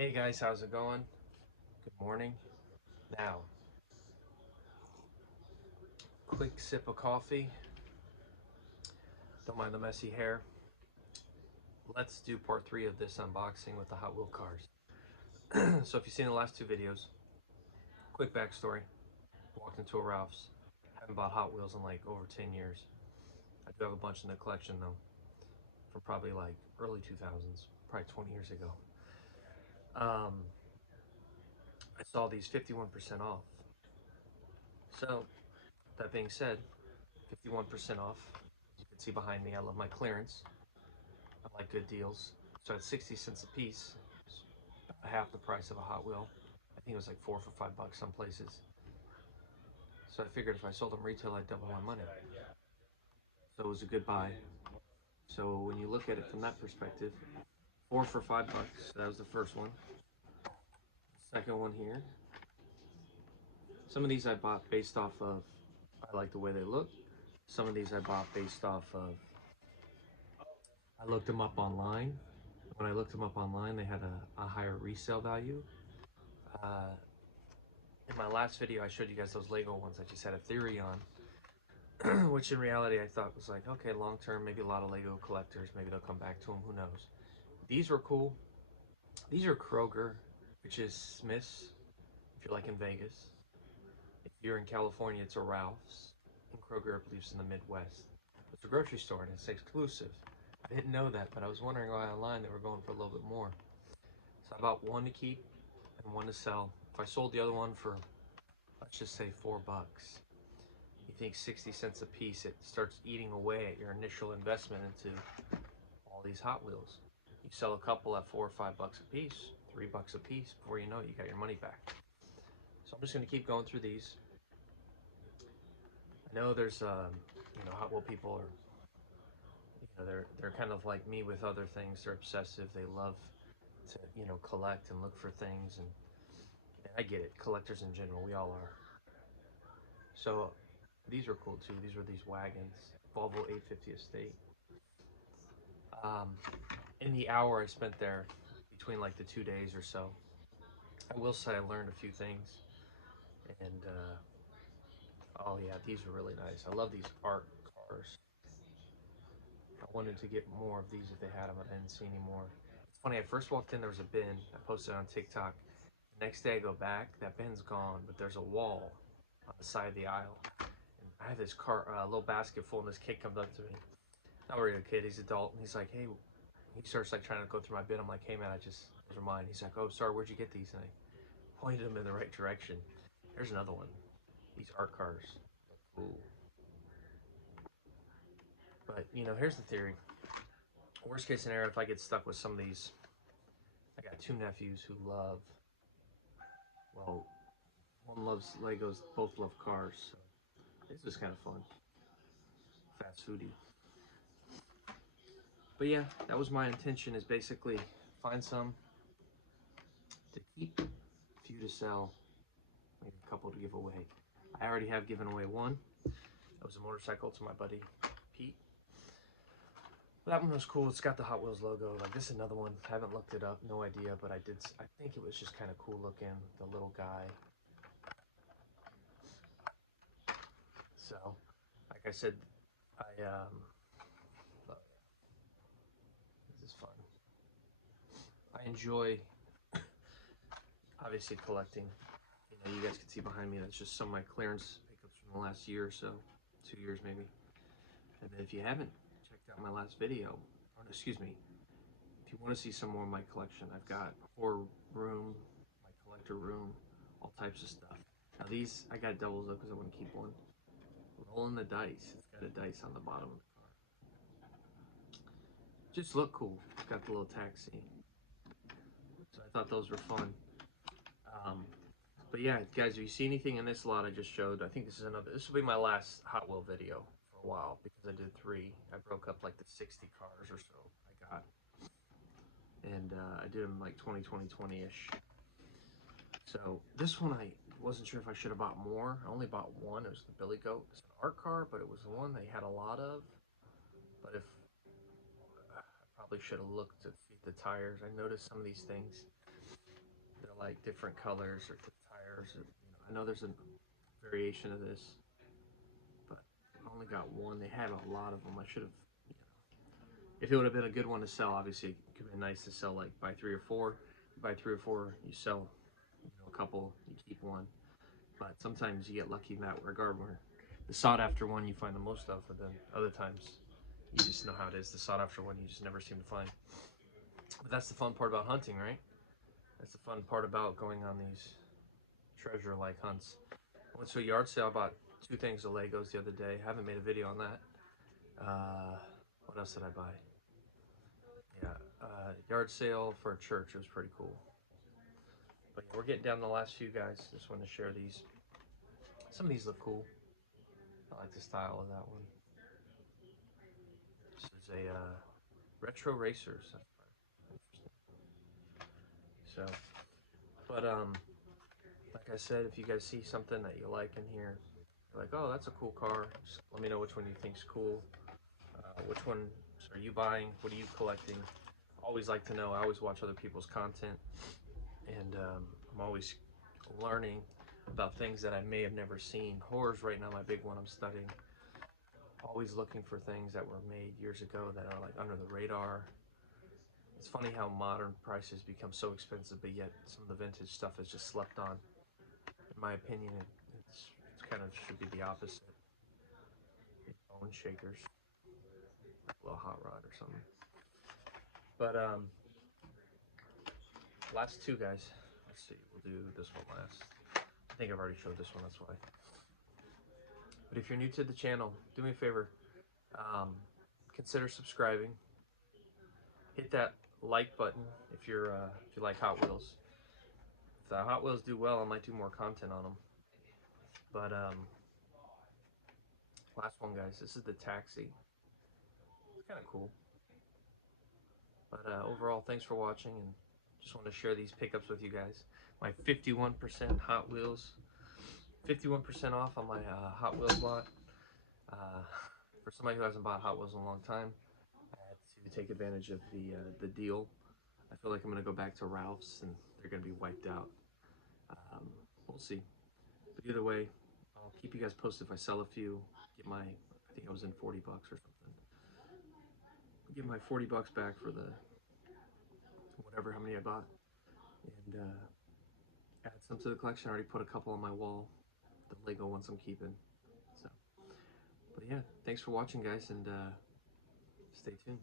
Hey guys, how's it going? Good morning. Now, quick sip of coffee. Don't mind the messy hair. Let's do part 3 of this unboxing with the Hot Wheel cars. So if you've seen the last two videos, quick backstory. Walked into a Ralph's. Haven't bought Hot Wheels in like over 10 years. I do have a bunch in the collection though, from probably like early 2000s, probably 20 years ago. Um, I saw these 51% off. So, that being said, 51% off. You can see behind me, I love my clearance. I like good deals. So at 60 cents a piece, half the price of a Hot Wheel. I think it was like $4 for $5 some places. So I figured if I sold them retail, I'd double my money. So it was a good buy. So when you look at it from that perspective, $4 for $5. That was the first one. Second one here. Some of these I bought based off of I like the way they look. Some of these I bought based off of I looked them up online. When I looked them up online, they had a higher resale value. Uh, in my last video, I showed you guys those Lego ones I just had a theory on, which in reality I thought was like, okay, long term, maybe a lot of Lego collectors, maybe they'll come back to them, who knows. These were cool. These are Kroger, which is Smith's, if you're like in Vegas. If you're in California, it's a Ralph's. And Kroger, I believe, is in the Midwest. It's a grocery store and it's exclusive. I didn't know that, but I was wondering why online they were going for a little bit more. So I bought one to keep and one to sell. If I sold the other one for, let's just say $4, you think 60 cents a piece, it starts eating away at your initial investment into all these Hot Wheels. You sell a couple at $4 or $5 a piece, $3 a piece, before you know it, you got your money back. So I'm just gonna keep going through these. I know there's, Hot Wheel people are, they're kind of like me with other things. They're obsessive. They love to, collect and look for things, and I get it. Collectors in general, we all are. So these are cool too. These are these wagons, Volvo 850 Estate. Um, in the hour I spent there, between like the 2 days or so, I will say I learned a few things. And oh yeah, these are really nice. I love these art cars. I wanted to get more of these if they had them, but I didn't see any more. It's funny. I first walked in, there was a bin. I posted it on TikTok. The next day I go back, that bin's gone, but there's a wall on the side of the aisle. And I have this little basket full, and this kid comes up to me. Not really a kid, he's an adult, and he's like, "Hey," he starts like trying to go through my bin. I'm like, "Hey man, those are mine." He's like, "Oh, sorry, where'd you get these?" And I pointed him in the right direction. There's another one. These art cars. Ooh. But here's the theory. Worst case scenario, if I get stuck with some of these, I got two nephews who love. Well, one loves Legos, both love cars. So this is kind of fun. Fast foodie. But yeah, that was my intention. Is basically find some to keep, a few to sell, maybe a couple to give away. I already have given away one. That was a motorcycle to my buddy Pete. That one was cool. It's got the Hot Wheels logo. Like, this is another one. I haven't looked it up. No idea, but I think it was just kind of cool looking. The little guy. So, like I said, this is fun. I enjoy, obviously, collecting. You guys can see behind me. That's just some of my clearance pickups from the last year or so, 2 years maybe. And then if you haven't checked out my last video, or excuse me, if you want to see some more of my collection, I've got a 4-room, my collector room, all types of stuff. Now these, I got doubles up because I want to keep one. Rolling the dice. It's got a dice on the bottom of the car. Just look cool. It's got the little taxi. So I thought those were fun. But yeah, guys, if you see anything in this lot I just showed, I think this will be my last Hot Wheel video for a while, because I did 3. I broke up like the 60 cars or so I got. And I did them like 20-20-20-ish. So this one, I wasn't sure if I should have bought more. I only bought one. It was the Billy Goat. It's an art car, but it was the one they had a lot of. But if I probably should have looked to see the tires. I noticed some of these things. They're like different colors or tires. Or, I know there's a variation of this, but I only got one. They had a lot of them. I should have. If it would have been a good one to sell, obviously it could have been nice to sell. Like buy 3 or 4. You buy 3 or 4, you sell. A couple, you keep one. But sometimes you get lucky in that regard where the sought after one you find the most of, and then other times you just know how it is. The sought after one you just never seem to find. But that's the fun part about hunting, right? That's the fun part about going on these treasure-like hunts. I went to a yard sale. I bought 2 things of Legos the other day. Haven't made a video on that. What else did I buy? Yeah, yard sale for a church. It was pretty cool. But yeah, we're getting down to the last few, guys. Just wanted to share these. Some of these look cool. I like the style of that one. This is a Retro Racers. So, but like I said, if you guys see something that you like in here, you're like, oh, that's a cool car, just let me know which one you think's cool. Which ones are you buying? What are you collecting? Always like to know. I always watch other people's content, and I'm always learning about things that I may have never seen. Horror's right now my big one I'm studying. Always looking for things that were made years ago that are like under the radar. It's funny how modern prices become so expensive, but yet some of the vintage stuff is just slept on. In my opinion, it's kind of should be the opposite. Bone shakers, like a little hot rod or something. But last 2, guys. Let's see. We'll do this one last. I think I've already showed this one. That's why. But if you're new to the channel, do me a favor. Consider subscribing. Hit that like button if you like Hot Wheels. If the Hot Wheels do well, I might do more content on them. But last one, guys. This is the Taxi. It's kind of cool. But overall, thanks for watching, and just want to share these pickups with you guys. My 51% Hot Wheels, 51% off on my Hot Wheels lot. For somebody who hasn't bought Hot Wheels in a long time, I had to take advantage of the deal. I feel like I'm gonna go back to Ralph's and they're gonna be wiped out. We'll see. But either way, I'll keep you guys posted if I sell a few. Get my, I think I was in 40 bucks or something. Get my 40 bucks back for the whatever, how many I bought, and add some to the collection. I already put a couple on my wall. The Lego ones I'm keeping. So, but yeah, thanks for watching, guys, and stay tuned.